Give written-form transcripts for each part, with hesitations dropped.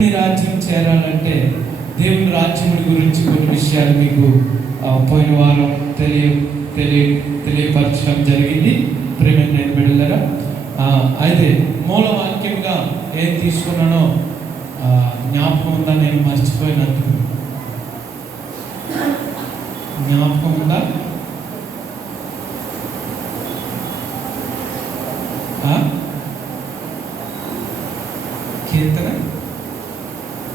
రాజ్యం చేరాలంటే దేవుని రాజ్యం గురించి కొన్ని విషయాలు మీకు పోయిన వారం తెలియపరచడం జరిగింది. ప్రేమైన బిడ్డలారా, అయితే మూల వాక్యంగా ఏం తీసుకున్నానో జ్ఞాపకం ఉందా? నేను మర్చిపోయినట్టు జ్ఞాపకం ఉందా? కీర్తన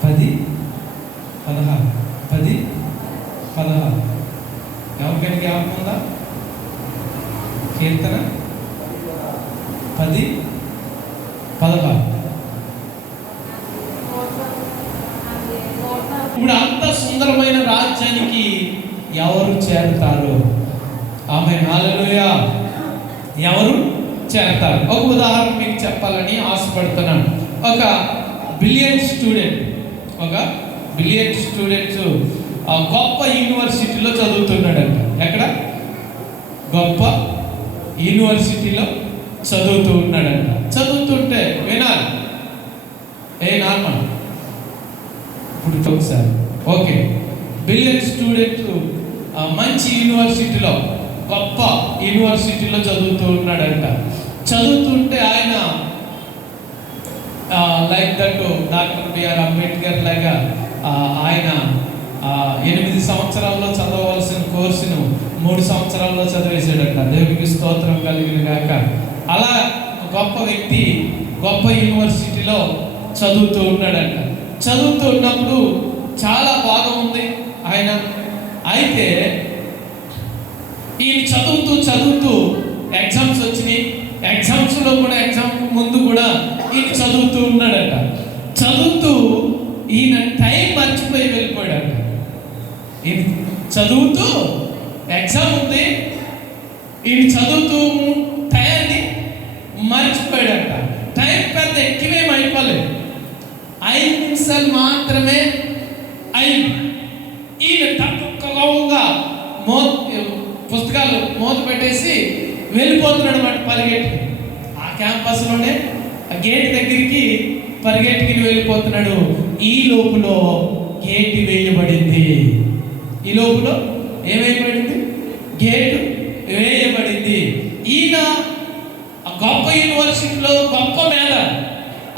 10:16 ఎవరికైనా జ్ఞాపకం ఉందా? కీర్తన 10:16. ఇప్పుడు అంత సుందరమైన రాజ్యానికి ఎవరు చేరుతారు? ఆమేన్, హల్లెలూయా. ఎవరు చేరతారు? ఒక ఉదాహరణ మీకు చెప్పాలని ఆశపడుతున్నాను. ఒక బ్రిలియంట్ స్టూడెంట్ గొప్ప యూనివర్సిటీలో చదువుతున్నాడంట. ఎక్కడ? గొప్ప యూనివర్సిటీలో చదువుతూ ఉన్నాడంట. చదువుతుంటే వినాలి, నార్మల్ ఇప్పుడు ఒకసారి ఓకే. బ్రిలియంట్ స్టూడెంట్ మంచి యూనివర్సిటీలో, గొప్ప యూనివర్సిటీలో చదువుతూ ఉన్నాడంట. చదువుతుంటే ఆయన like that doctor B R Ambedkar లాగా ఆయన 8 సంవత్సరాల్లో చదవవలసిన కోర్సును 3 సంవత్సరాల్లో చదివేశాడంట. దేవునికి స్తోత్రం కలిగిన గాక. అలా గొప్ప వ్యక్తి గొప్ప యూనివర్సిటీలో చదువుతూ ఉన్నాడంట. చదువుతూ ఉన్నప్పుడు చాలా బాగా ఉంది ఆయన. అయితే ఈయన చదువుతూ ఎగ్జామ్స్ వచ్చినాయి. ఎగ్జామ్స్లో కూడా ఎగ్జామ్ ముందు కూడా ఈయన చదువుతూ ఉన్నాడట. చదువుతూ ఈయన టైం మర్చిపోయి వెళ్ళిపోయాడట. ఈయన చదువుతూ ఎగ్జామ్ ఉంది, ఈయన చదువుతూ టైంని మర్చిపోయాడట. టైం పెద్ద ఎక్కువేం అయిపోలేదు, 5 నిమిషాలు మాత్రమే అయింది. ఈయన తక్కువగా పుస్తకాలు మూత పెట్టేసి వెళ్ళిపోతున్నాడు అన్నమాట పరిగెట్టి. ఆ క్యాంపస్లోనే ఆ గేట్ దగ్గరికి పరిగెట్టుకుని వెళ్ళిపోతున్నాడు. ఈ లోపల గేట్ వేయబడింది. ఈ లోపల ఏమేయబడింది? గేటు వేయబడింది. ఈయన ఆ గొప్ప యూనివర్సిటీలో గొప్ప మేధ.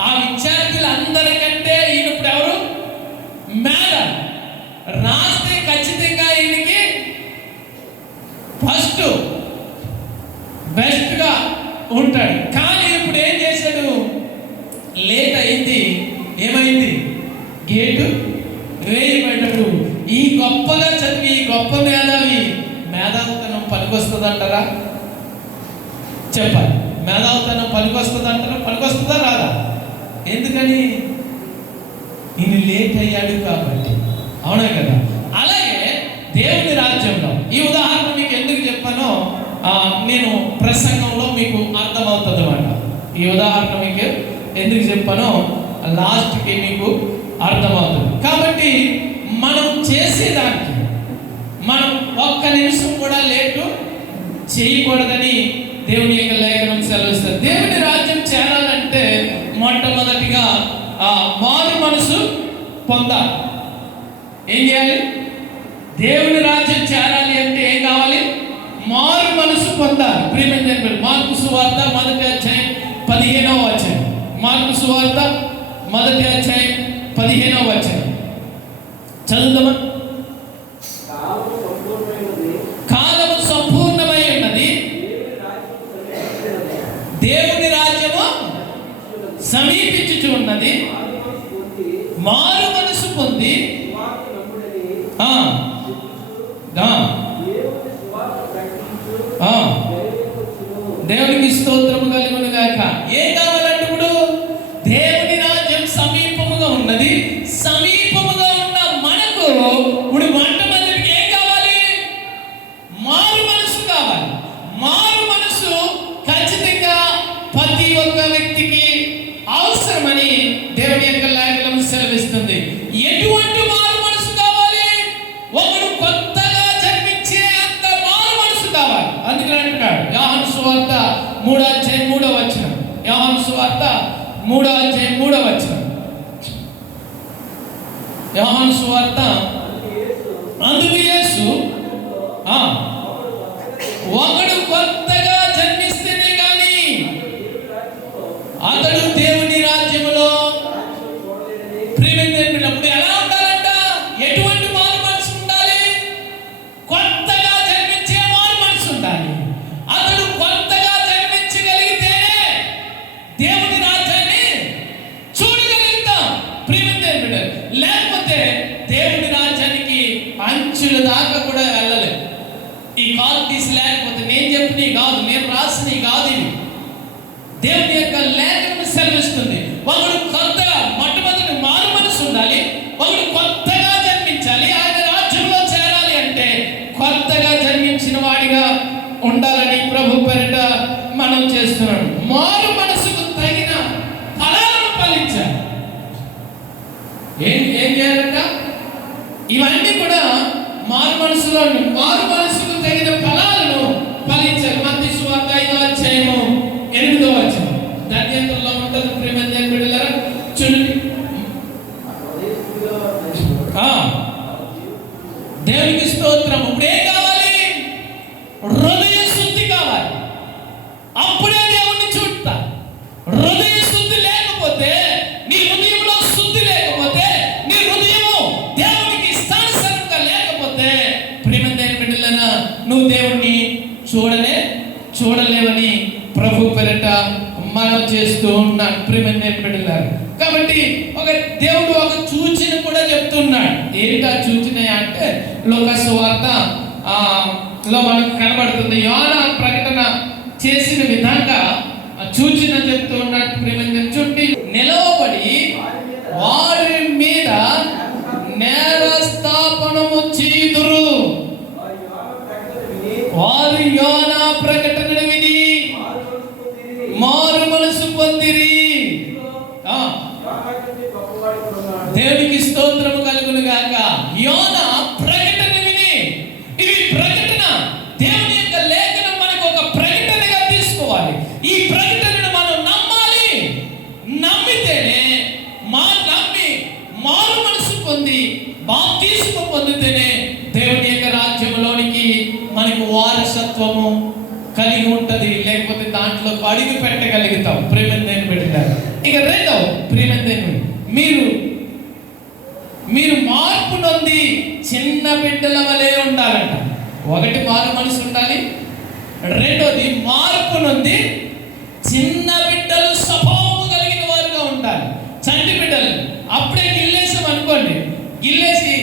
ఆ విద్యార్థులందరికంటే ఈయన ఇప్పుడు ఎవరు? మేధ. రాస్తే ఖచ్చితంగా ఈయనకి ఫస్ట్ బెస్ట్గా ఉంటాడు. కానీ ఇప్పుడు ఏం చేశాడు? లేట్ అయింది. ఏమైంది? గేటు వేయబడ్డాడు. ఈ గొప్పగా చదివి ఈ గొప్ప మేధావితనం పనికొస్తుంది అంటారా? చెప్పాలి. మేధావితనం పనికొస్తుంది అంటారా? పనికొస్తుందా రాదా? ఎందుకని? ఈయన లేట్ అయ్యాడు కాబట్టి. అవునా కదా? అలాగే దేవుని రాజ్యంలో ఈ ఉదాహరణ మీకు ఎందుకు చెప్పానో నేను ప్రసంగంలో మీకు అర్థమవుతుంది అన్నమాట. ఈ ఉదాహరణ మీకు ఎందుకు చెప్పానో లాస్ట్కి మీకు అర్థమవుతుంది. కాబట్టి మనం చేసేదానికి మనం ఒక్క నిమిషం కూడా లేటు చేయకూడదని దేవుని యొక్క లేఖనం సెలవిస్తుంది. దేవుని రాజ్యం చేరాలంటే మొట్టమొదటిగా మారు మనసు పొందాలి. ఏం చేయాలి? దేవుని రాజ్యం చేరాలి అంటే ఏం కావాలి? మారు మనసు పొందాలి. ప్రియమైన మార్కు సువార్త 1వ అధ్యాయం 15వ వచనం. మార్కు సువార్త 1వ అధ్యాయం 15వ వచనం చదువుదామా? కాలము సంపూర్ణమై ఉన్నది, దేవుని రాజ్యము సమీపించుచు ఉన్నది, మారు మనసు పొంది దేవునికి స్తోత్రము కలుగును గాక. ఏం కావాలంటే ఇప్పుడు దేవుని రాజ్యం సమీపముగా ఉన్నది. సమీపముగా ఉన్న మనకు ఇప్పుడు మొట్టమొదటికి ఏం కావాలి? మారు మనసు కావాలి. మారు మనసు ఖచ్చితంగా ప్రతి ఒక్క వ్యక్తికి అవసరమని దేవుని యొక్క లేఖనం సెలవిస్తుంది. ఎటువంటి మారు మనసు కావాలి? ఒకడు కొత్తగా జన్మించే అంత మారు మనసు కావాలి. అందుకని అంటున్నాడు యోహాను సువార్త 3వ అధ్యాయం 3వ వచనం. యోహాను సువార్త 3వ అధ్యాయం 3వ వచనం. యోహాను సువార్త. అందుకు యేసు ఒకడు కొత్తగా జన్మిస్తేనే గాని అతడు దేవుని రాజ్యములో ప్రేమించినప్పుడు ఎలా ఉండాలంట? ఎటువంటి మారు మనసు ఉండాలి? కొత్తగా జన్మించే మారు మనసు ఉండాలి. అతడు కొత్తగా జన్మించగలిగితేనే దేవుని రాజ్యాన్ని చూడగలుగుతాం. ప్రేమించిన లేకపోతే దేవుని రాజ్యానికి అంచుల దాకా కూడా వెళ్ళలేదు. ఈ క్వాలిటీస్ లేకపోతే నేను చెప్పినవి కాదు, నేను రాసినవి కాదు, ఇవి దేవుని యొక్క లేఖనం సెలవిస్తుంది. ఒకడు కొత్తగా మొట్టమొదటి మారు మనసు ఉండాలి. ఒకడు కొత్తగా జన్మించాలి. ఆయన రాజ్యంలో చేరాలి అంటే కొత్తగా జన్మించిన వాడిగా ఉండాలని ప్రభు పేరిట మనం చేస్తున్నాడు. మారు మనసుకు తగిన ఫలాలను ఫలించాలి. ఏం చేయాలంట? ఇవన్నీ కూడా మారు మనసులో మనసుకు తగిన ఫలాలను ఫలించాలి. మత్తయి సువార్త 5వ అధ్యాయము 8వ వచనం ధన్యతల్లో ఉంటుంది. ప్రేమ బిడ్డలారా చూడండి. దేవునికి స్తోత్రం. ఇప్పుడు ఏం కావాలి? హృదయ శుద్ధి కావాలి. అప్పుడే దేవుణ్ణి చూడతా. హృదయ శుద్ధి లేకపోతే, నీ హృదయంలో శుద్ధి లేకపోతే, నీ హృదయము దేవునికి ఇష్టానుసారంగా లేకపోతే ప్రేమ బిడ్డలారా నువ్వు దేవుణ్ణి చూడలేవని ప్రభు పేరిట మనం చేస్తూ ఉన్నాడు. ప్రేమ బిడ్డలారా కాబట్టి దేవుడు ఒక సూచన కూడా చెప్తున్నాడు. ఏంటా సూచన అంటే లూకాసు వార్త లో మనకు కనబడుతుంది. యోనా ప్రకటన చేసిన విధంగా సూచన చెప్తూ ఉన్నాడు. ప్రేమ చుట్టి నిలవబడి వారి మీద నేరస్థాపనము చేయుదురు. వారు యోనా ప్రకటనను విని మారు మనసు పొందిరి. దేవునికి స్తోత్రము కలుగును గాక. యోనా ప్రకటన విని, ఇది ప్రకటన, దేవుని యొక్క లేఖనం మనకు ఒక ప్రకటనగా తీసుకోవాలి. ఈ ప్రకటనను మనం నమ్మాలి. నమ్మితేనే నమ్మి మారు మనసు పొంది బాప్తిస్మము పొందితేనే దేవుని యొక్క రాజ్యంలోనికి మనకు వారసత్వము కలిగి ఉంటది. లేకపోతే దాంట్లో అడుగు పెట్టగలుగుతాం. ప్రేమదేని పెట్టారు. ఇక రెండవ ప్రేమదేని, మీరు మార్పు నొంది చిన్న బిడ్డల వలె ఉండాలంట. ఒకటి మారు మనసు ఉండాలి. రెండోది మార్పు నొంది చిన్న బిడ్డలు స్వభావము కలిగిన వారుగా ఉండాలి. చంటి బిడ్డలు అప్పుడే గిల్లేసాం అనుకోండి, గిల్లేసి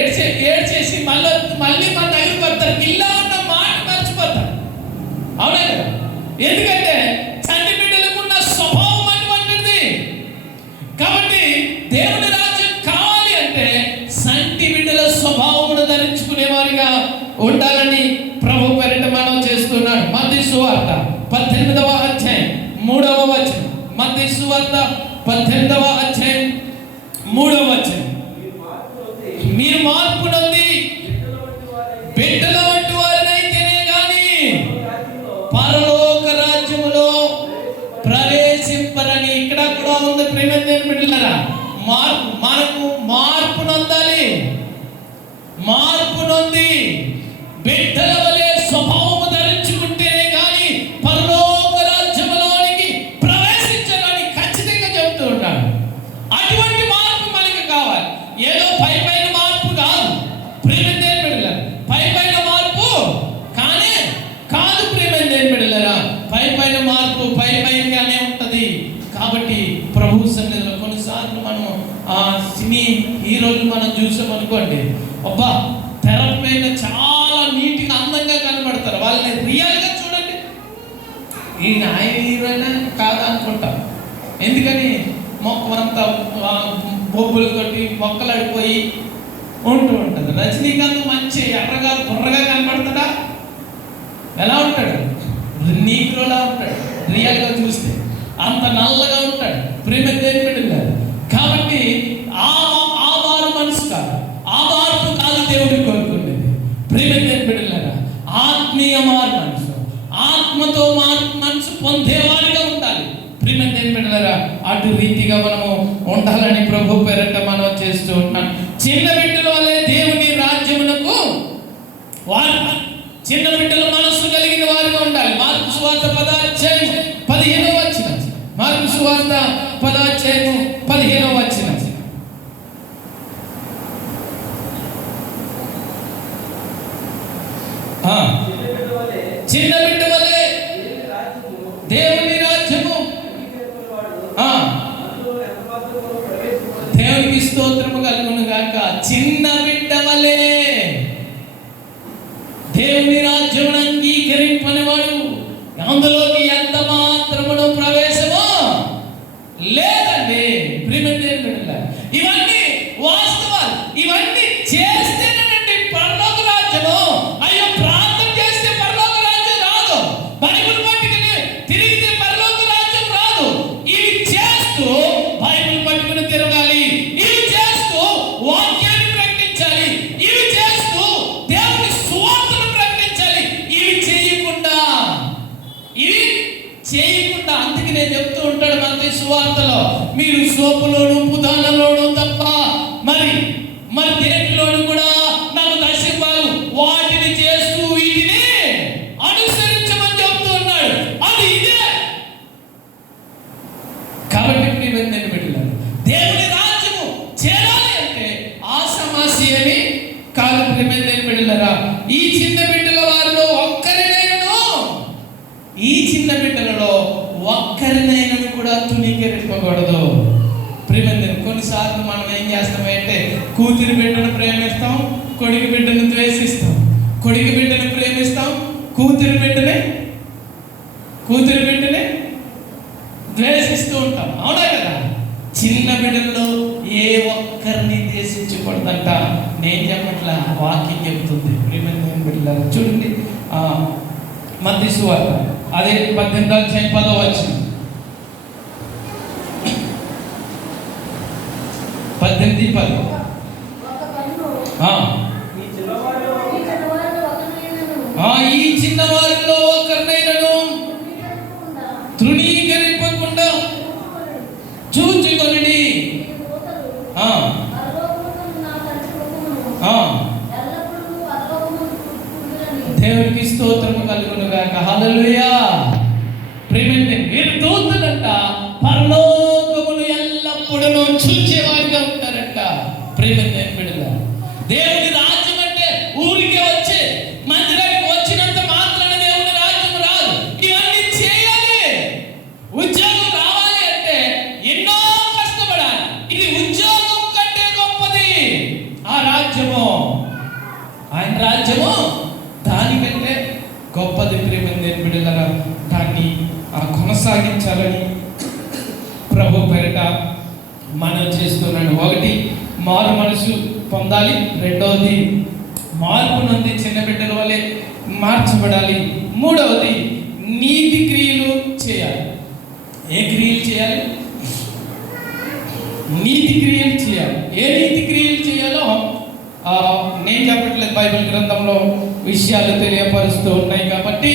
ఏడ్చేసి మళ్ళీ మన దగ్గరికి వస్తారు. గిల్లా ఉన్న మాట మర్చిపోతారు. అవునా కదా? ఎందుకంటే చంటి బిడ్డలకు ఉన్న స్వభావం అటువంటిది. కాబట్టి దేవుని రాజ్యం కావాలి అంటే సంటి బిడ్డల స్వభావమును ధరించుకునే వారిగా ఉండాలని ప్రభు పేరిట మనం చేస్తున్నాడు. మత్తయి సువార్త 18వ అధ్యాయం 3వ వచనం. మత్తయి సువార్త 18వ అధ్యాయం 3వ వచనం. మీరు మార్పు నొంది బిడ్డల వంటి వారినైతేనే గాని పరలోక రాజ్యములో ప్రవేశింపరని ఇక్కడ కూడా ఉంది. ప్రేమదేని బిడ్డలారా, మనకు మార్పు నొందాలి. మార్పు నొంది బిడ్డల వలె స్వభావము ధరించుకుంటేనే కానీ పరలోక రాజ్యములోనికి ప్రవేశించాలని ఖచ్చితంగా చెప్తూ ఉంటాను. అటువంటి మార్పు మనకి కావాలి. ఏదో పై మార్పు కాదు. ప్రేమదేని బిడ్డలారా, పై మార్పు కాదు. ప్రేమదేని బిడ్డలారా, పై మార్పు పైగానే ఉంటది. కాబట్టి ప్రభు సన్నిధిలో కొన్నిసార్లు మనం సినీ హీరోలు మనం చూసామనుకోండి, అబ్బా తెర పైన చాలా నీట్గా అందంగా కనబడతారు. వాళ్ళని రియల్గా చూడండి, ఈయన హీరోయినా కాదా అనుకుంటాం. ఎందుకని మొక్కలంతా బొబ్బులు కొట్టి మొక్కలడిపోయి ఉంటూ ఉంటుంది. రజనీకాంత్ మంచి ఎర్రగా బుర్రగా కనబడతాడా? ఎలా ఉంటాడు? నీగ్రోలా ఉంటాడు. రియల్గా చూస్తే అంత నల్లగా ఉంటాడు. ప్రేమదేని బిడ్డలారా, కాబట్టి ఆ మారు మనసు కాదు, ఆ మార్పు కాదు దేవుడు కోరుకునేది. ప్రేమదేని బిడ్డలారా, ఆత్మీయ మారు మనసు, ఆత్మతో మనసు పొందేవాడిగా ఉండాలి. ప్రేమదేని బిడ్డలారా, అటు రీతిగా మనము ఉండాలని ప్రభు పేరిట మనం చేస్తూ ఉన్నాం. చిన్న బిడ్డల వలె దేవుని రాజ్యమునకు వారు చిన్న బిడ్డల మనస్సు కలిగిన వారిగా ఉండాలి. మార్కు సువార్త 10వ అధ్యాయం 15వ వచనం. మార్కు సువార్త 10వ అధ్యాయం 15వ వచనం. చిన్న బిడ్డ వలె దేవుని రాజ్యము. దేవునికి స్తోత్రము కలుగును గాక. చిన్న బిడ్డ వలె దేవుని రాజ్యమును అంగీకరింపని వాడు అందులోకి ఎంత మాత్రమును ప్రవేశము లేదండి. ఇవన్నీ వాస్తవాలు. ఇవన్నీ చేస్తేనండి పరలోక రాజ్యము. అయ్యో ప్రార్థన చేస్తే పరలోక రాజ్యం రాదు, బైబిల్ పట్టుకుని తిరిగితే పరలోక రాజ్యం రాదు. ఇవి చేస్తూ బైబిల్ పట్టుకుని తిరగాలి, ఇవి చేస్తూ వాక్యాన్ని ప్రకటించాలి, ఇవి చేస్తూ దేవుని సువార్తను ప్రకటించాలి. ఇవి చేయకుండా అందుకే నేను చెప్తూ ఉంటాడు మత్తయి సువార్తలో, మీరు సోపులోను పుదాలలోను తప్ప మరి దేనిలోను కూడా నాకు దర్శింపాలు వాటిని చేస్తూ వీటిని అనుసరించమని చెప్తూ ఉన్నాడు. అది ఇదే. కాబట్టి నేను పెట్టాను, దేవుని రాజ్యము చేరాలి అంటే ఆసమాసి అని కాదు. నేను పెట్టారా, ఈ చిన్న బిడ్డల వారిలో ఒక్కరినైనా కూడా తునీకరింపకూడదు. ప్రేమించండి. కొన్నిసార్లు మనం ఏం చేస్తామంటే కూతురి బిడ్డను ప్రేమిస్తాం, కొడుకు బిడ్డను ద్వేషిస్తాం. కొడుకు బిడ్డను ప్రేమిస్తాం, కూతురి బిడ్డనే ద్వేషిస్తూ ఉంటాం. అవునా కదా? చిన్న బిడ్డల్లో ఏ ఒక్కరిని ద్వేషించకూడదంట. నేను చెప్పట్లా, వాక్యం చెబుతుంది. ప్రేమించండి బిడ్డలారా, చూడండి మత్తయి సువార్త అదే 18వ అధ్యాయం 10వ వచనం. 18:10. ఈ చిన్నవారిలో ఒకరినైనను తృణీకరింపకుండా చూచుకొనుడి. దేవునికి స్తోత్రము కలుగును గాక. హల్లెలూయా. ప్రేమించండి. మీరు దూతలంట పరలోకమును ఎల్లప్పుడూ చూచేవారిగా ఉంటారంట. ప్రేమించండి బిడ్డలా, దేవుని రాజ్యం అంటే ఊరికే వచ్చే మందిరానికి వచ్చినంత మాత్రాన దేవుని రాజ్యం రాదు. ఇవన్నీ చేయాలి. ఉద్యోగం రావాలి అంటే ఎన్నో కష్టపడాలి. ఇది ఉద్యోగం కంటే గొప్పది ఆ రాజ్యము. ఆయన రాజ్యము దానికంటే గొప్పది. ప్రేమించండి బిడ్డలారా, దాన్ని కొనసాగించాలని ప్రభు పేరిట మనం చేస్తున్నాడు. ఒకటి, మారు మనసు పొందాలి. రెండవది, మార్పు నుండి చిన్న బిడ్డల వలె మార్చబడాలి. మూడవది, నీతి క్రియలు చేయాలి. ఏ క్రియలు చేయాలి? నీతి క్రియలు చేయాలి. ఏ నీతి క్రియలు చేయాలో నేను చెప్పట్లేదు, బైబిల్ గ్రంథంలో విషయాలు తెలియపరుస్తూ ఉన్నాయి కాబట్టి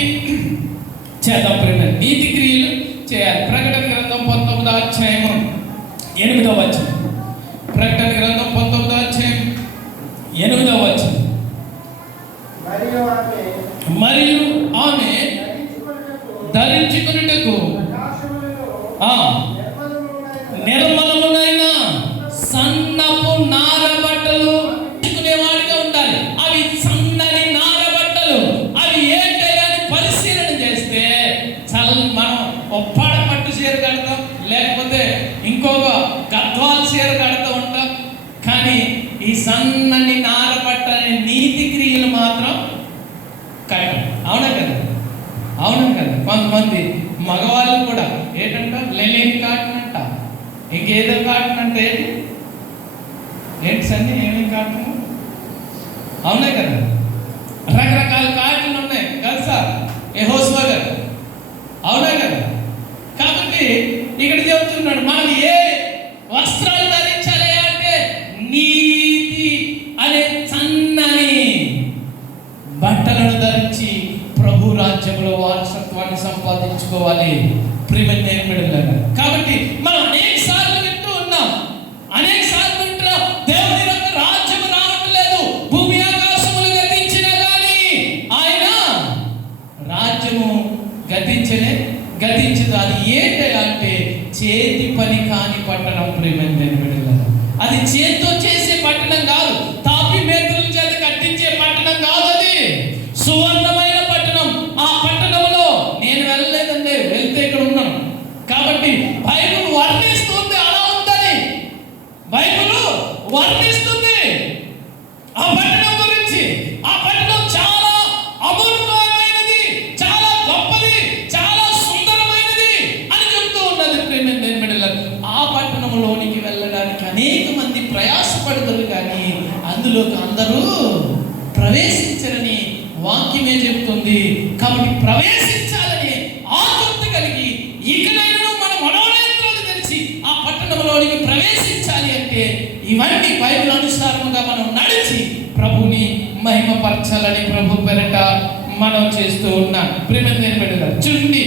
చేద్దాం. నీతి క్రియలు చేయాలి. ప్రకటన గ్రంథం 19వ అధ్యాయం 8వ వచనం. ప్రకటన గ్రంథం 19వ అధ్యాయం 8వ వచనం. మరియు ఆమె ధరించుకొనుటకు నిర్మలమునైన సన్నపు నార బట్టలు ధరించుకునేవాడిగా ఉండాలి. అవి సన్నని నార బట్టలు. అవి ఏంటని పరిశీలన చేస్తే మనం ఒప్పాడ పట్టు చీర కడతాం, లేకపోతే ఇంకొక గద్వాల చీర కడుతూ ఉంటాం. కానీ ఈ సన్నని నార బట్టని నీతి క్రియలు మాత్రం కట్టం. అవునా కదా? అవునా కదా? కొంతమంది మగవాళ్ళు కూడా ఏంటంట, లెలిన్ కాటన్ అంట, ఇంకేదో కాటన్ అంటే ఏంటి సన్ని, ఏమేమి కాటన్? అవునా కదా? రకరకాల కాటన్లు ఉన్నాయి కదా సార్, యెహోషువ గారు. అవునా కదా? కాబట్టి ఇక్కడ చెప్తున్నాడు, మనం ఏ వస్త్రాలు ధరించాలి అంటే నీతి అనే సన్నని బట్టలను ధరించి ప్రభు రాజ్యంలో వారసత్వాన్ని సంపాదించుకోవాలి. ప్రియమైన కాబట్టి మనం అనేక సార్లు వింటూ ఉన్నాం, అనేక సార్లు వింటున్నాం, దేవుని యొక్క రాజ్యం అది చేత్తో చేసే పట్టణం కాదు, తాపి మేకుల చేత కట్టించే పట్టణం కాదు, అది సువర్ణమైన పట్టణం. ఆ పట్టణంలో నేను వెళ్ళలేదండి, వెళ్తే ఇక్కడ ఉన్నాను. కాబట్టి బైబిల్ వర్ణిస్తుంది, అలా ఉందని బైబిల్ వర్ణిస్తుంది ఆ పట్టణం గురించి. ఆ పట్టణం చాలా అమూల్యమైనది, చాలా గొప్పది, చాలా సుందరమైనది అని చెప్తూ ఉన్నది. ఆ పట్టణంలోనికి వెళ్ళడానికి అనేక మంది ప్రయాసపడతారు, కానీ అందులోకి అందరూ ప్రవేశించరని వాక్యమే చెప్తుంది. కాబట్టి ప్రవేశించాలని ఆసక్తి కలిగి ఇకనైనా మన మనోనేత్రాలు తెరిచి ఆ పట్టణంలోనికి ప్రవేశించాలి అంటే ఇవన్నీ బైబిల్ అనుసారముగా మనం నడిచి ప్రభుని మహిమపరచాలని ప్రభు పేరట మనం చేస్తూ ఉన్నాం. ప్రియమైన బిడ్డలారా, చూడండి,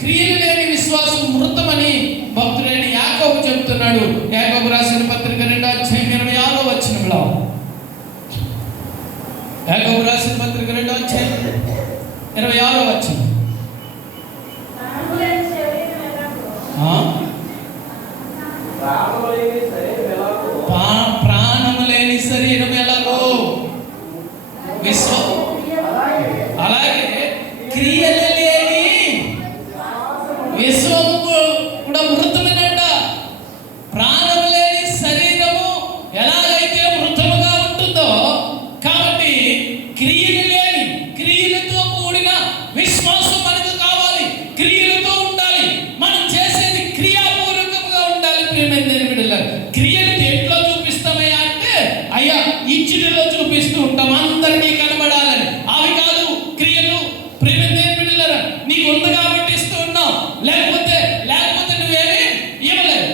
క్రియలు లేని విశ్వాసం మృతమని భక్తుడైన యాకోబు చెప్తున్నాడు. యాకోబు రాసిన పత్రిక 2:26 వచనంలో, యాకోబు రాసిన పత్రిక 2:26 వచనం, ప్రాణము లేని శరీరం ఎలాగో అలాగే క్రియలు లేని విశ్వము కూడా మృతమేనంట. ప్రాణము లేని శరీరము ఎలాగైతే మృతముగా ఉంటుందో, కాబట్టి క్రియలతో కూడిన విశ్వాసం మనకు కావాలి. క్రియలతో ఉండాలి, మనం చేసేది క్రియాపూర్వకంగా ఉండాలి. క్రియలు దేంట్లో చూపిస్తామయ్యా అంటే, అయ్యా ఇచ్చిడిలో చూపిస్తూ ఉంటాం, అందరికీ కనబడాలని. అవి కాదు క్రియలు. నీకు ఉంది కాబట్టి ఇస్తూ ఉన్నావు, లేకపోతే నువ్వేమి ఇవ్వలేదు.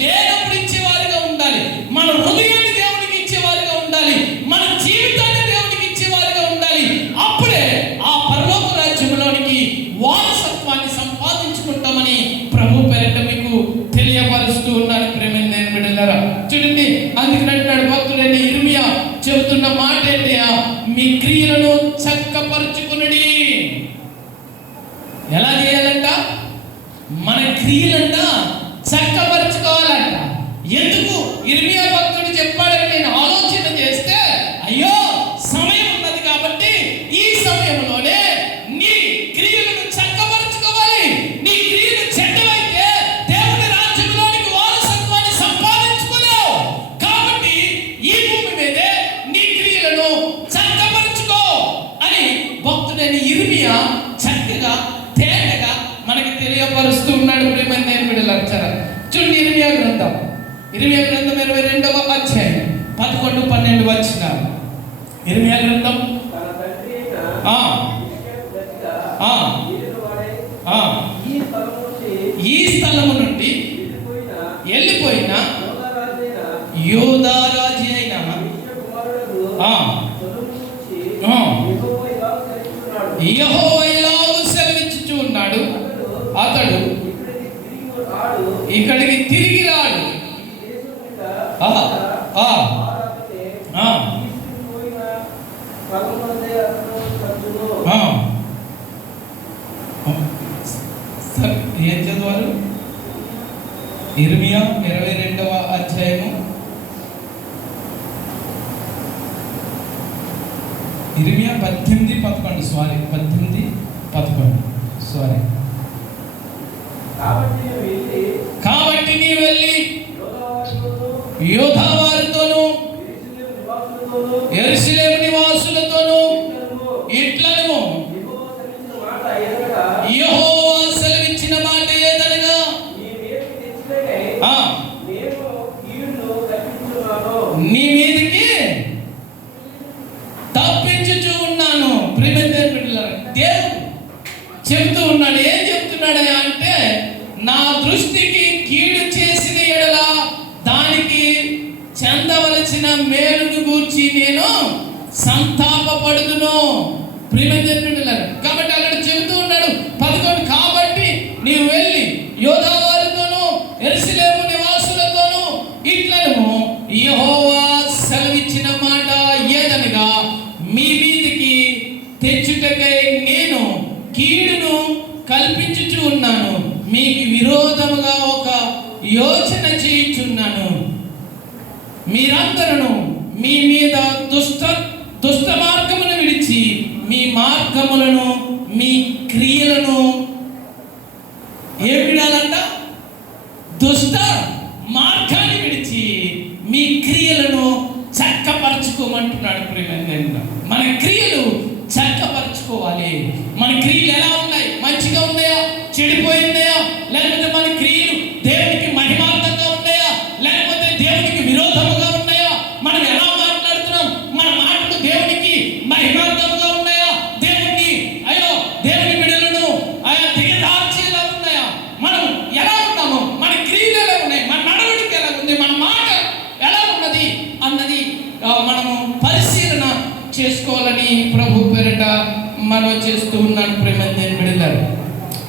లేనప్పుడు ఇచ్చేవారిగా ఉండాలి. మన హృదయాన్ని దేవునికి ఇచ్చేవారిగా ఉండాలి, మన జీవితాన్ని దేవునికి ఇచ్చేవారిగా ఉండాలి. అప్పుడే ఆ పరలోక రాజ్యంలోనికి వారసత్వాన్ని సంపాదించుకుంటామని ప్రభు పేరిట మీకు తెలియపరుస్తూ ఉన్నాను. ప్రేమైన బిడ్డలారా, చూడండి, అందుకని అంటున్నాడు భక్తుడైన ఇర్మియా చెబుతున్న మాట ఏంటి? మీ క్రియలను చక్కపరుచుకునుడి. ఎలా చేయాలంట? మన క్రియలంట చక్కపరుచుకోవాలంట. ఎందుకు ఇర్మియా భక్తుడు చెప్పాడని నేను ఆలోచన చేస్తే, అయ్యో సమయం ఉన్నది కాబట్టి ఈ సమయంలోనే నీ క్రియలను చక్కపరుచుకోవాలి. నీ క్రియలు చెడ్డవైతే దేవుని రాజ్యంలోనికి వారసత్వాన్ని సంపాదించుకోలేవు. కాబట్టి ఈ భూమి మీదే నీ క్రియలను చక్కపరుచుకో అని భక్తుడైన ఇర్మియా చక్కగా తేటగా మనకి తెలియపరుస్తూ ఉన్నాడు. ప్రియమైన బిడ్డలారా, చూడండి, ఇర్మియా గ్రంథం 22వ అధ్యాయం 11-12 వచనాలు. ఇర్మియా గ్రంథం ఈ స్థలము నుండి వెళ్ళిపోయిన యోధా రాజు అయిన యెహోవా ఇలాగ సెలవిచ్చుచు ఉన్నాడు, అతడు ఇక్కడికి తిరిగి రాడు. ఏం చదవాలి? ఇర్మియా 22వ అధ్యాయము, ఇర్మియా 18-11 సారీ. కాబట్టి నీవు వెళ్ళి యోధా వారితోనూ యెరూషలేము నివాసులతోనూ ఇట్లను యెహోవా సెలవిచ్చిన మాట ఏదనగా, నీ మీదికి తప్పించుచూ ఉన్నాను. దేవుడు చెబుతూ ఉన్నాడు. ఏం చెప్తున్నాడు అంటే, నా దృష్టికి కీడు చేసిన ఎడల దానికి చెందవలసిన మేలును గూర్చి నేను సంతాపపడుదును. కాబట్టి అక్కడ చెబుతూ ఉన్నాడు 11, కాబట్టి నీవు వెళ్ళి యోధా వారితోనూ యెరూషలేము నివాసులతోనూ ఇట్లను యెహోవా సెలవిచ్చిన మాట ఏదనగా, మీ మీదికి తెచ్చుటకై నేను కీడును కల్పించుచూ ఉన్నాను. మీకు విరోధముగా ఒక యోచన చేయ చేయుచున్నాను, మీరందరూ మీ మీద దుష్ట మార్గమును విడిచి మీ మార్గములను మీ క్రియలను ఏం విడాలంట? దుష్ట మార్గాన్ని విడిచి మీ క్రియలను చక్కపరచుకోమంటున్నాడు. మన క్రియలు చక్కపరచుకోవాలి. మన క్రియలు ఎలా ఉన్నాయి? మంచిగా ఉన్నాయా, చెడిపోయిందాయా? లేకపోతే మన క్రియలు దేవునికి మహిమార్థంగా ఉన్నాయా, లేకపోతే దేవునికి విరోధముగా ఉన్నాయా? మనం ఎలా మాట్లాడుతున్నాం? మన మాటలు దేవునికి మహిమార్థంగా ఉన్నాయా, దేవుని దేవుని బిడ్డలను దిగదార్చేలా ఉన్నాయా? మనం ఎలా ఉన్నాము? మన క్రియలు ఎలా ఉన్నాయి? మన నడవడిక ఎలా ఉంది? మన మాట ఎలా ఉన్నది అన్నది మనము పరిశీలన చేసుకోవాలని ప్రభు పేరిట మనం చేస్తూ ఉన్నాను. ప్రేమ బిడ్డలారా,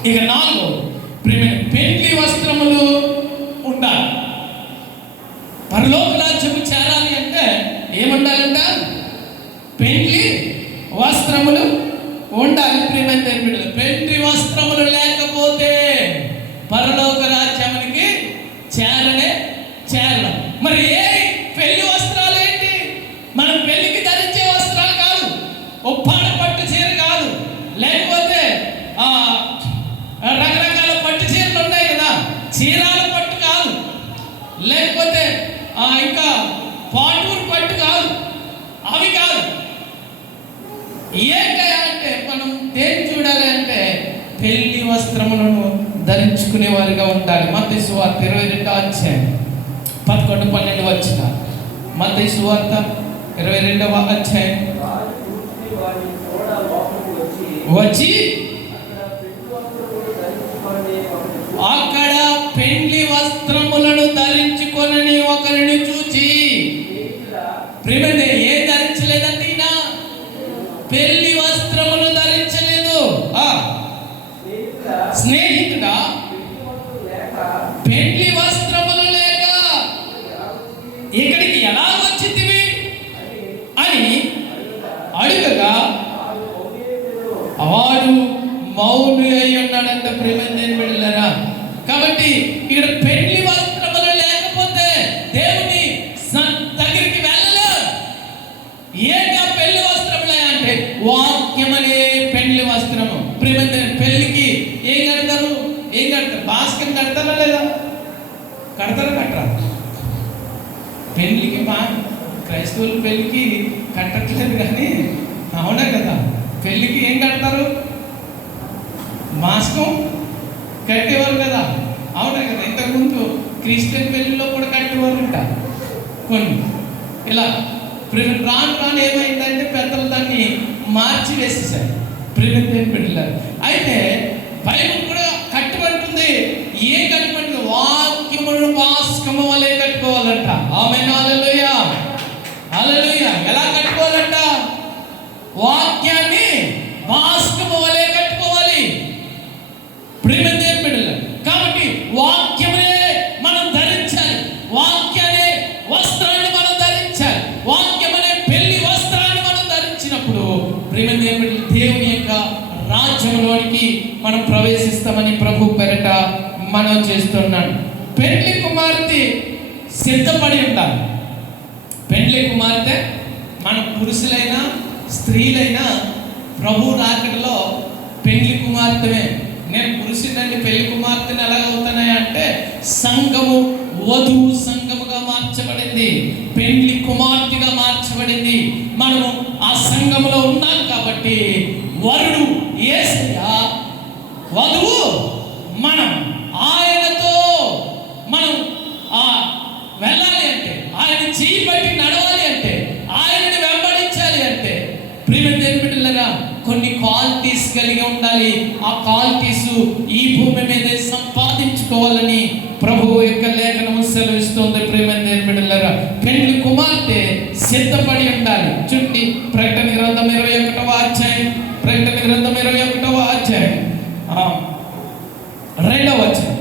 ఇక 4 పెండ్లి వస్త్రములు ఉండాలి. పరలోక రాజ్యము చేరాలి అంటే ఏముండాలంట? పెండ్లి వస్త్రములు ఉండాలి. ప్రేమైన బిడ్డలు, పెండ్లి వస్త్రములు లేకపోతే పరలోక రాజ్యానికి చేరడం. మరి ఏ పెళ్లి వస్త్రాలు ఏంటి? మనం పెళ్లికి ధరించే వస్త్రాలు కాదు, ఒప్పాడ పట్టు చీర కాదు, లేకపోతే రకరకాల పట్టు చీరలు ఉన్నాయి కదా, చీరాల పట్టు కాదు, లేకపోతే ఇంకా పాటూరు పట్టు కాదు, అవి కాదు. ఏంటంటే మనం దేన్ని చూడాలి అంటే పెళ్లి వస్త్రములను ధరించుకునే వారిగా ఉండాలి. మత్తయి సువార్త 22వ అధ్యాయం 11-12 వచ్చిన మత్తయి సువార్త 22వ అధ్యాయం వచ్చి అక్కడ పెండ్లి వస్త్రములను ధరించుకొనని ఒకరిని చూచి, ఏం ధరించలేదండి? ఈయన పెళ్లి వస్త్రములు ధరించలేదు. స్నేహితుడా, పెండ్లి వస్త్రములు లేక ఇక్కడికి ఎలా వచ్చిందివి అని అడుగగా వాడు మౌని అయి ఉన్నాడంట. ప్రేమని వెళ్ళారా? కాబట్టి ఇక్కడ పెళ్లి వస్త్రములు లేకపోతే దేవుని దగ్గరికి వెళ్ళలేదు. ఏంటా పెళ్లి వస్త్రములే అంటే వాక్యమనే పెళ్లి వస్త్రము. ప్రేమని పెళ్లికి ఏం కడతారు? బాస్కెట్ కడతారా లేదా? కట్టరా? పెళ్లికి క్రైస్తవులు పెళ్లికి కట్టట్లేదు కానీ, అవునా కదా? పెళ్లికి ఏం కడతారు? మాస్కం కట్టేవారు కదా, అవునా కదా? ఇంతకుముందు క్రిస్టియన్ పెళ్లిలో కూడా కట్టేవారు అంట కొన్ని. ఇలా రాను ఏమైందంటే పెద్దలు దాన్ని మార్చి వేసేసారు. పిల్లలు అయితే బైబిల్ కూడా కట్టమంటుంది. ఏం కట్టమంటుంది? వాక్యమును మాస్కము వలె కట్టుకోవాలంట. ఆమేన్, హల్లెలూయా, హల్లెలూయా. ఎలా కట్టుకోవాలంట? వాక్యాన్ని మాస్కము వలె కట్టుకోవాలి. ప్రియమైన కాబట్టి వాక్యమే మనం ధరించాలి. వాక్యాన్ని వస్త్రాన్ని మనం ధరించాలి. వాక్యమనే పెళ్లి వస్త్రాన్ని మనం ధరించినప్పుడు ప్రియమైన దేవుని యొక్క రాజ్యంలోనికి మనం ప్రవేశిస్తామని ప్రభు పేరిట మనం చేస్తున్నాడు. పెళ్లి కుమార్తె సిద్ధపడి ఉండాలి. పెళ్లి కుమార్తె మన పురుషులైనా స్త్రీలైనా ప్రభు రాకడలో పెళ్లి కుమార్తెమే. నేను పురుషుడండి, పెళ్లి కుమార్తెని ఎలాగవుతున్నాయి అంటే సంఘము వధువు సంఘముగా మార్చబడింది, పెళ్లి కుమార్తెగా మార్చబడింది. మనము ఆ సంఘములో ఉన్నాం కాబట్టి వరుడు యేసయ్య, వధువు మనం. ఆయనతో మనం వెళ్ళాలి అంటే, ఆయన చేయి పట్టి నడవాలి అంటే, ఆయనని వెంబడించాలి అంటే ప్రియమైన కొన్ని క్వాలిటీస్ కలిగి ఉండాలి. ఆ క్వాలిటీస్ ఈ భూమి మీదే సంపాదించుకోవాలని ప్రభువు యొక్క లేఖనము సెలవిస్తుంది. ప్రియమైన బిడ్డలారా, పెళ్లి కుమార్తె సిద్ధపడి ఉండాలి. చూడండి, ప్రకటన గ్రంథం 21వ అధ్యాయం, ప్రకటన గ్రంథం 21వ అధ్యాయం 2వ వచనం.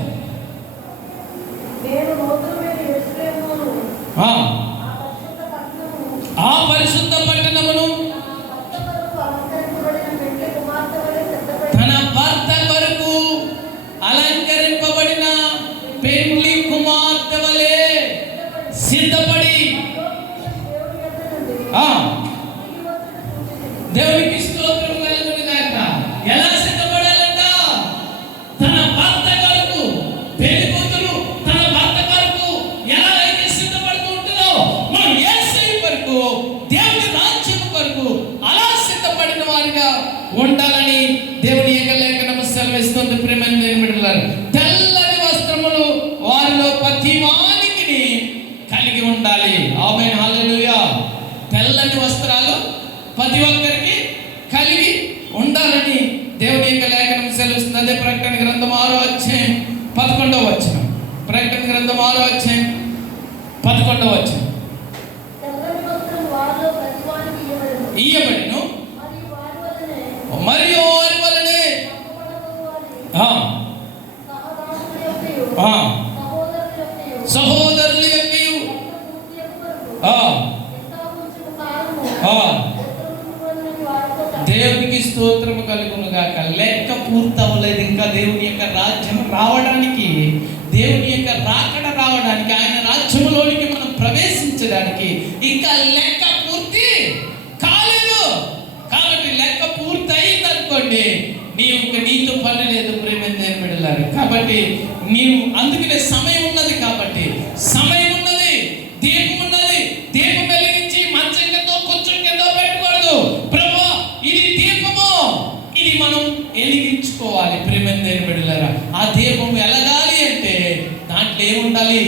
ఆ పరిశుద్ధ పట్టణమును తన భర్త కొరకు అలంకరింపబడిన పెండ్లి కుమార్తె వలె సిద్ధపడి దేవునికి స్తోత్రం కలుగును గాక. ఎలా సిద్ధపడాలంట? తన భర్త కొరకు, పెళ్లి కూతురు తన భర్త కొరకు ఎలా అయితే సిద్ధపడుతూ ఉంటుందో, మనం యేసయ్య కొరకు, దేవుని రాజ్యం కొరకు అలా సిద్ధపడిన వారిగా ఉండాలని దేవుని యొక్క లేఖనం సెలవిస్తుంది. ప్రేమని నిర్మిడులారు, తెల్లని వస్త్రములు వారిలో ప్రతి వానికి కలిగి ఉండాలి. ఆమేన్, హల్లెలూయా. తెల్లని వస్త్రాలు ప్రతి ఒక్కరికి కలిగి ఉండాలని దేవుని యొక్క లేఖనం సెలవిస్తుంది. అదే ప్రకటన గ్రంథం 6వ అధ్యాయం 11వ వచనం. ప్రకటన గ్రంథం 6వ అధ్యాయం 11వ వచనం. ఇయ్యబడిను మరియు వారి వలనే సహోదరుల యొక్కయు దేవునికి స్తోత్రము కలుగును గాక. లెక్క పూర్తవలేదు ఇంకా. దేవుని యొక్క రాజ్యం రావడానికి, దేవుని యొక్క రాకడ రావడానికి, ఆయన రాజ్యంలోనికి మనం ప్రవేశించడానికి ఇంకా లెక్క పూర్తి కాలేదు. కాబట్టి లెక్క పూర్తి అయింది అనుకోండి, నీతో పని లేదు. ప్రేమేంద్ర బిడ్డలారు, కాబట్టి నీవు అందుకనే సమయం ఉన్నది. కాబట్టి సమయం ఉన్నది, దీపం ఉన్నది. దీపం వెలిగించి మంచం కింద కొంచెం కింద పెట్టకూడదు. ప్రభువా ఇది దీపము, ఇది మనం వెలిగించుకోవాలి. ప్రేమేంద్ర బిడ్డలారా, ఆ దీపం వెలగాలి అంటే దాంట్లో ఏముండాలి?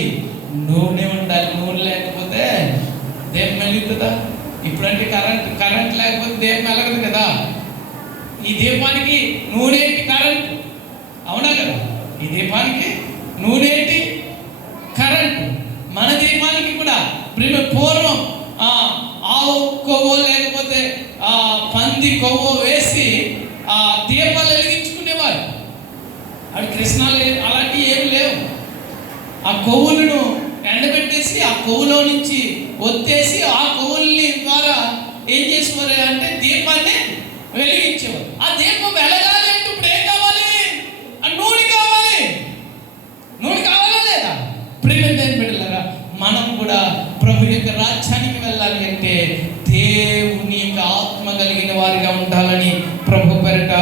నూనె ఉండాలి. నూనె లేకపోతే దీపం వెలుగుతుందా? ఇప్పుడంటే కరెంట్ లేకపోతే దీపం వెలగదు కదా. ఈ దీపానికి నూనెంటి? కరెంటు. అవునా కదా? ఈ దీపానికి నూనెంటి? కరెంటు. మన దీపానికి కూడా పూర్వం ఆవు కొవ్వో లేకపోతే పంది కొవ్వో వేసి దీపాలు వెలిగించుకునేవారు. అవి కృష్ణాలు అలాంటివి ఏమి లేవు. ఆ కొవ్వులను ఎండబెట్టేసి ఆ కొవ్వులో నుంచి ఒత్తేసి ఆ కొవ్వుల్ని ద్వారా ఏం చేసేవారు అంటే దీపాన్ని వెలిగించేవారు. ఆ దీపం వెలగాలి అంటే ఇప్పుడు ఏం కావాలి? ఆ నూనె కావాలి. నూనె కావాలా లేదా? ప్రియమైన బిడ్డలారా, మనం కూడా ప్రభు యొక్క రాజ్యానికి వెళ్ళాలి అంటే దేవుని యొక్క ఆత్మ కలిగిన వారిగా ఉండాలని ప్రభు పేరిట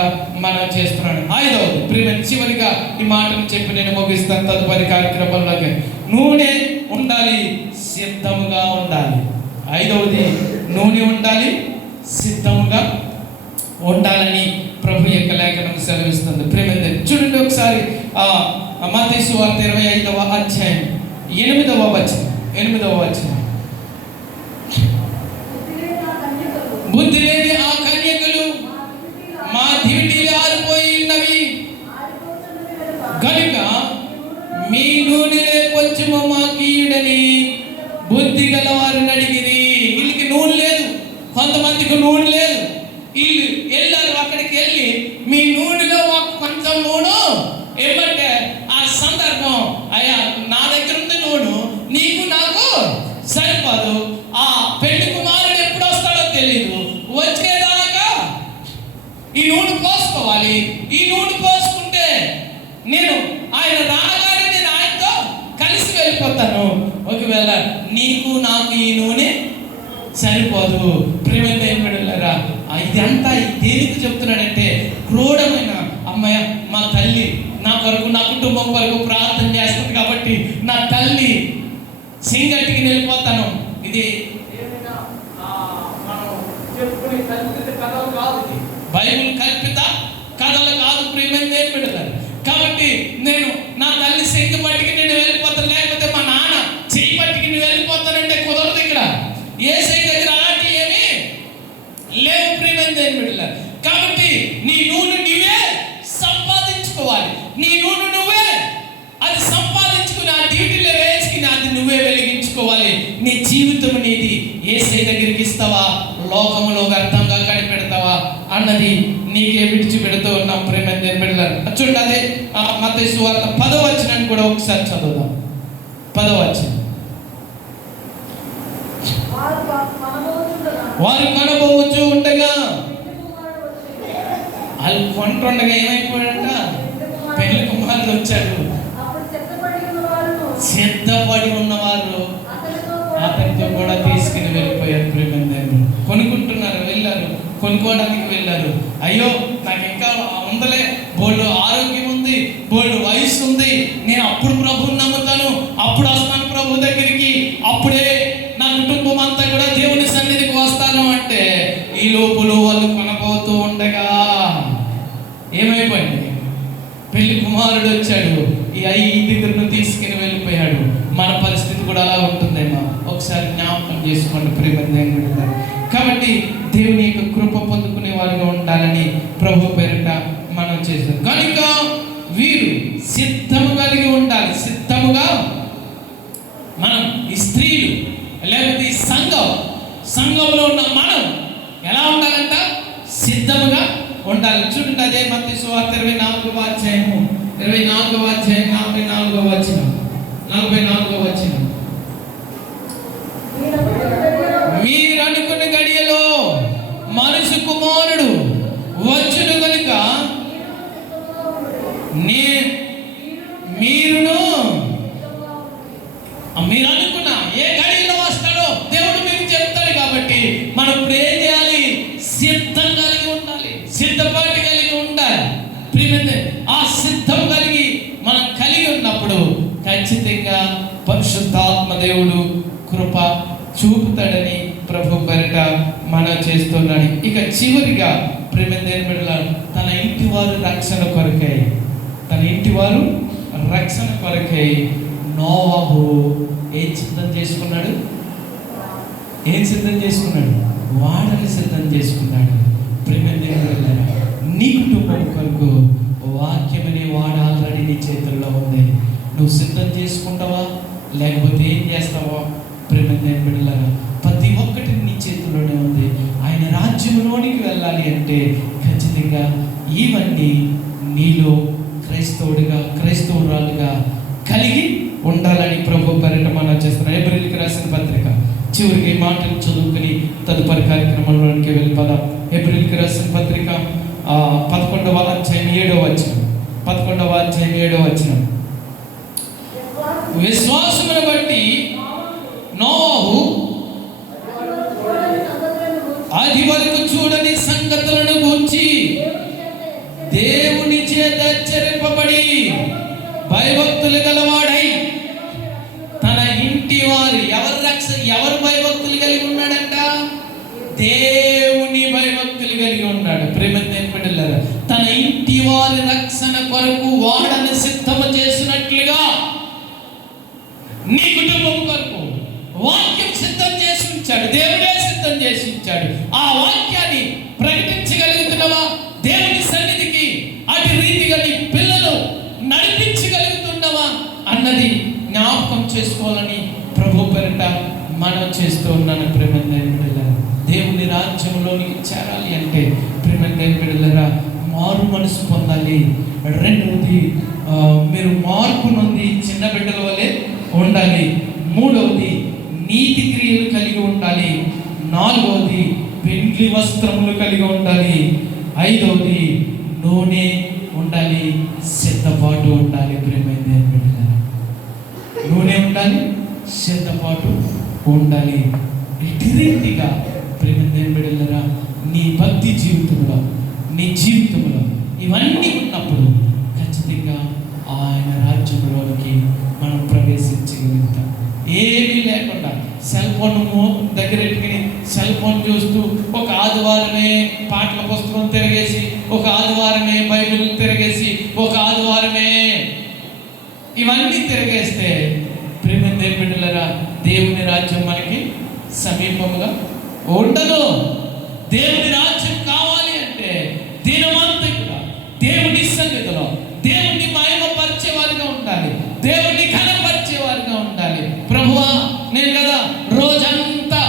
మనం చేస్తున్నాడు. 5వది ప్రియమైన, చివరిగా ఈ మాటను చెప్పి నేను ముగిస్తాను. తదుపరి కార్యక్రమంలోకి నూనె ఉండాలి, సిద్ధముగా ఉండాలి. 5వది నూనె ఉండాలి, సిద్ధముగా ఉండాలని ప్రభు యొక్క లేఖనం సెలవిస్తుంది. ప్రేమ చూడండి ఒకసారి మత్తయి సువార్త 25వ అధ్యాయం 8వ వచనం. బుద్ధి లేని ఆ కన్యకలు మా దివిటీలు ఆరిపోయినవి కనుక మీ నూనెలే కొంచెము మాకీయుడని బుద్ధి గల వారిని అడిగిరి. వీళ్ళకి నూనె లేదు, కొంతమందికి నూనె లేదు. వీళ్ళు వెళ్ళారు, అక్కడికి వెళ్ళి మీ నూనెలో కొంచెం నూనె ఏమంటే ఆ సందర్భం, అయ్యా నా దగ్గర ఉంది నూనె, నీకు నాకు సరిపోదు. ఆ పెళ్లి కుమారుడు ఎప్పుడు వస్తాడో తెలియదు, వచ్చేదాకా ఈ నూనె పోసుకోవాలి. ఈ నూనె పోసుకుంటే నేను ఆయన రాగానే నేను ఆయనతో కలిసి వెళ్ళిపోతాను. ఒకవేళ నీకు నాకు ఈ నూనె సరిపోదు. ప్రేమతో ఏం పెడలేరా? ఇదంతా దేనికి చెప్తున్నాడంటే, క్రూరమైన అమ్మాయ మా తల్లి నా కొరకు, నా కుటుంబం కొరకు ప్రార్థన చేస్తుంది కాబట్టి నా తల్లి సింగటికి వెళ్ళిపోతాను. ఇది మనం చెప్పుకునే కల్పిత కథలు కాదు, బైబిల్ కల్పిత కథలు కాదు. ప్రేమతో ఏం పెడతారు? కాబట్టి నేను నా తల్లి సింగ పట్టికి నేను వెళ్ళిపోతాను, లేకపోతే మా నాన్న చెయ్యి పట్టికి నేను వెళ్ళిపోతానంటే కుదరదు. ఇక్కడ యేసయ్య దగ్గర అలాంటి ఏమీ లేవు. ప్రియమైన బిడ్డలారా, కాబట్టి నీ నూనె నువ్వే సంపాదించుకోవాలి. నీ నూనె నువ్వే అది సంపాదించుకుని ఆ డ్యూటీలో వేసుకుని అది నువ్వే వెలిగించుకోవాలి. నీ జీవితం నీది. యేసయ్య దగ్గరికి ఇస్తావా, లోకములో వ్యర్థంగా కనిపెడతావా అన్నది నీకే విడిచిపెడుతూ ఉన్నాం. ప్రియమైన బిడ్డలారా, చూడండి అదే మత్తయి సువార్త 10వ వచనాన్ని కూడా ఒకసారి చదువుదాం. 10వ వచనం. వారు కనబోవచ్చు ఉండగా, వాళ్ళు కొంటుండగా ఏమైపోయాడంట? పెళ్లి కుమారుడు వచ్చాడు. సిద్ధపడి ఉన్నవారు కొనుక్కోవడానికి వెళ్ళారు. అయ్యో నాకు ఇంకా ఉందలే, బోల్డ్ ఆరోగ్యం ఉంది, బోల్డ్ వయసు ఉంది, నేను అప్పుడు ప్రభువుని నమ్ముతాను, అప్పుడు వస్తాను ప్రభు దగ్గరికి, అప్పుడే నా కుటుంబం అంతా కూడా దేవుని సన్నిధికి వస్తాను అంటే ఈ లోపులు వాళ్ళు కొనబోతూ ఉండగా ఏమైపోయింది? పెళ్లి కుమారుడు వచ్చాడు, ఈ 5 తీసుకుని వెళ్ళిపోయాడు. మన పరిస్థితి కూడా అలా ఉంటుందేమో ఒకసారి జ్ఞాపకం చేసుకోండి ప్రియమైన. కాబట్టి దేవుని యొక్క కృప పొందుకునే వారిగా ఉండాలని ప్రభు పేరిట మనం చేస్తాం. కనుక వీరు సిద్ధము కలిగి ఉండాలి. సిద్ధముగా మనం ఈ స్త్రీలు లేకపోతే ఈ సంఘంలో ఉన్న మనం ఎలా ఉండాలంట? సిద్ధముగా ఉండాలి. చూడండి, అదే మత్తయి సువార్త 24వ అధ్యాయము 44వ వచనం. మీరు అనుకున్న గడియలో మనుష్య కుమారుడు వచ్చును కనుక మీరు అనుకున్న ఏ గడియలో వస్తాడో దేవుడు మీకు చెప్తాడు. కాబట్టి మనం ఇప్పుడు ఏం చేయాలి? సిద్ధం కలిగి ఉండాలి, సిద్ధపాటు కలిగి ఉండాలి. ఆ సిద్ధం మనం కలిగి ఉన్నప్పుడు ఖచ్చితంగా పరిశుద్ధాత్మ దేవుడు కృప చూపుతాడని ప్రభు పేరిట మనం చేస్తున్నాడు. ఇక చివరిగా ప్రేమదేని బిడ్డలారా, తన ఇంటి వారు రక్షణ కొరకై నోవహు ఏం సిద్ధం చేసుకున్నాడు? వాడని సిద్ధం చేసుకున్నాడు. ప్రేమదేని బిడ్డలారా, నీ కుటుంబం కొరకు వాక్యం అనే వాడ ఆల్రెడీ నీ చేతుల్లో ఉంది. నువ్వు సిద్ధం చేసుకుంటావా లేకపోతే ఏం చేస్తావా? ప్రేమదేని బిడ్డలారా, ప్రతి ఒక్కటి నీ చేతుల్లోనే ఉంది. ఆయన రాజ్యంలోనికి వెళ్ళాలి అంటే ఖచ్చితంగా ఇవన్నీ నీలో క్రైస్తవురాలుగా కలిగి ఉండాలని ప్రభు పేరిట మనం చేస్తున్నాం. హెబ్రీయులకు రాసిన పత్రిక చివరికి మాటలు చదువుకుని తదుపరి కార్యక్రమంలోనికి వెళ్ళిపోదాం. హెబ్రీయులకు రాసిన పత్రిక 11వ అధ్యాయం 7వ వచనం. విశ్వాసమును బట్టి నోవహు అది వరకు చూడని సంగతులను గూర్చి దేవుని చేత హెచ్చరింపబడి భయభక్తులు గలవాడై తన ఇంటి వారు ఎవరు భయభక్తులు కలిగి ఉన్నాడంట? దేవుని భయభక్తులు కలిగి ఉన్నాడు. ప్రేమదేని బిడ్డలారా, తన ఇంటి వారి రక్షణ కొరకు వాడని సిద్ధము చేసినట్లుగా నీ కుటుంబం కొరకు వాక్యం సిద్ధం చేసి ఉంచాడు. దేవుడే సిద్ధం చేసి ఉంచాడు. ఆ వాక్యాన్ని ప్రకటించగలుగుతున్నావా? దేవుని సన్నిధికి అటు రీతిగా నీ పిల్లలు నడిపించగలుగుతున్నావా అన్నది జ్ఞాపకం చేసుకోవాలని ప్రభు పేరిట మనం చేస్తూ ఉన్నాను. ప్రేమదేని బిడ్డలారా, దేవుని రాజ్యంలోనికి చేరాలి అంటే ప్రేమదేని బిడ్డలారా, మారు మనసు పొందాలి. రెండవది, మీరు మార్పు నొంది చిన్న బిడ్డల వలె ఉండాలి. మూడవది, నీతి క్రియలు కలిగి ఉండాలి. నాలుగవది, పెండ్లి వస్త్రములు కలిగి ఉండాలి. ఐదవది, నూనె ఉండాలి, సిద్ధపాటు ఉండాలి. ప్రేమదేని బిడ్డలారా, నూనె ఉండాలి, సిద్ధపాటు ఉండాలి. ఇటు రీతిగా ప్రేమదేని బిడ్డలారా, నీ భక్తి జీవితంలో ఇవన్నీ ఉన్నప్పుడు ఖచ్చితంగా ఆయన రాజ్యంలోనికి మనం ప్రవేశించగలుగుతాం. ఏమీ లేకుండా సెల్ ఫోన్ దగ్గర పెట్టుకుని సెల్ ఫోన్ చూస్తూ ఒక ఆదివారమే పాటల పుస్తకం తిరిగేసి, ఒక ఆదివారమే బైబిల్ తిరిగేసి, ఒక ఆదివారమే ఇవన్నీ తిరిగేస్తే ప్రేమదేని బిడ్డలారా, దేవుని రాజ్యం మనకి సమీపంగా ఉండదు. దేవుని రాజ్యం కావాలి అంటే దినమంతా కూడా దేవుని సన్నిధిలో దేవుని మహిమపరిచేవారిగా ఉండాలి, దేవుని ఘనపరిచేవారిగా ఉండాలి. ప్రభువా, నేను కదా రోజంతా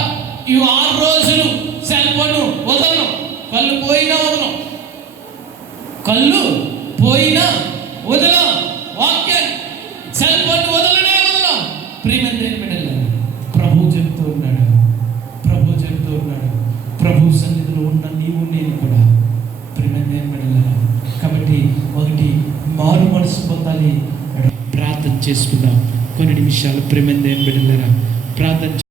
ఈ 6 రోజులు సెల్ ఫోన్ వదలను, కళ్ళు పోయినా వదలం, వాక్యం సెల్ ఫోన్ వదలనే. ప్రియమైన బిడ్డలారా, ప్రభు చెప్తూ ఉన్నాడు, ప్రభు సన్నిధిలో ఉన్న నీవు నేను కూడా ప్రియమైన బిడ్డలారా. కాబట్టి ఒకటి, మారు మనసు పొందాలి. ప్రార్థన చేసుకుందాం కొన్ని నిమిషాలు. ప్రియమైన బిడ్డలారా, ప్రార్థన